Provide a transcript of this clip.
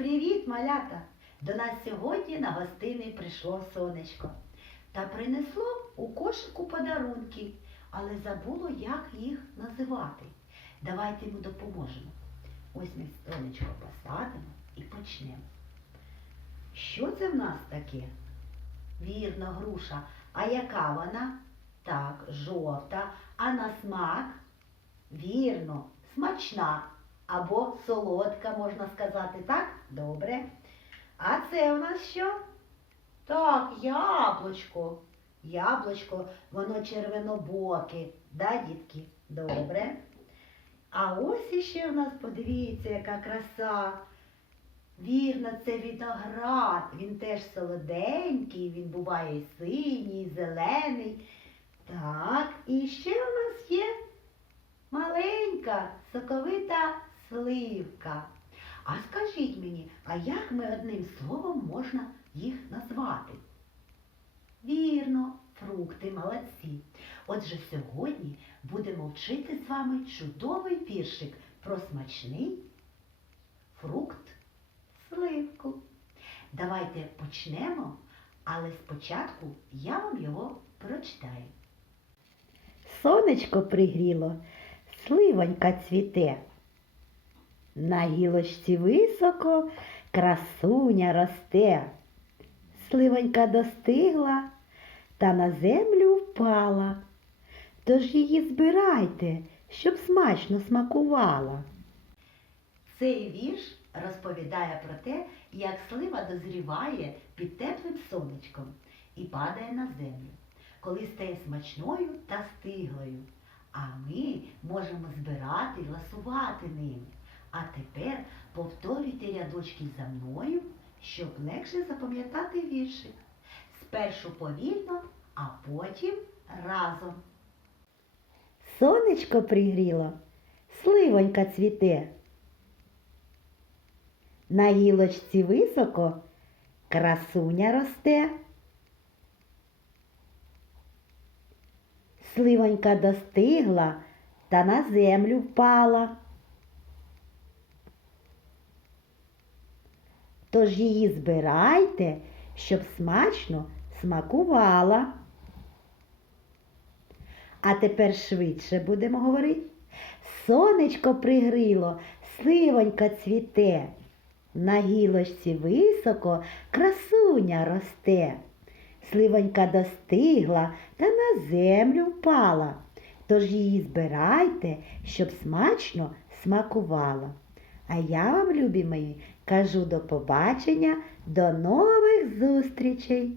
Привіт, малята! До нас сьогодні на гостини прийшло сонечко та принесло у кошику подарунки, але забуло, як їх називати. Давайте йому допоможемо. Ось ми сонечко посадимо і почнемо. Що це в нас таке? Вірно, груша. А яка вона? Так, жовта. А на смак? Вірно, смачна або солодка, можна сказати, так? Добре. А це у нас що? Так, яблучко. Яблучко, воно червонобоке, да, дітки? Добре. А ось іще у нас, подивіться, яка краса. Вірно, це виноград. Він теж солоденький, він буває синій, зелений. Так, і ще у нас є маленька соковита сливка. А скажіть мені, а як ми одним словом можна їх назвати? Вірно, фрукти молодці. Отже, сьогодні будемо вчити з вами чудовий віршик про смачний фрукт сливку. Давайте почнемо, але спочатку я вам його прочитаю. Сонечко пригріло, сливонька цвіте. На гілочці високо красуня росте. Сливонька достигла та на землю впала. Тож її збирайте, щоб смачно смакувала. Цей вірш розповідає про те, як слива дозріває під теплим сонечком і падає на землю, коли стає смачною та стиглою. А ми можемо збирати і ласувати ними. А тепер повторюйте рядочки за мною, щоб легше запам'ятати віршик. Спершу повільно, а потім разом. Сонечко пригріло, сливонька цвіте. На гілочці високо красуня росте. Сливонька достигла та на землю впала. Тож її збирайте, щоб смачно смакувала. А тепер швидше будемо говорити. Сонечко пригріло, сливонька цвіте. На гілочці високо красуня росте. Сливонька достигла та на землю впала. Тож її збирайте, щоб смачно смакувала. А я вам, любі мої, кажу до побачення, до нових зустрічей!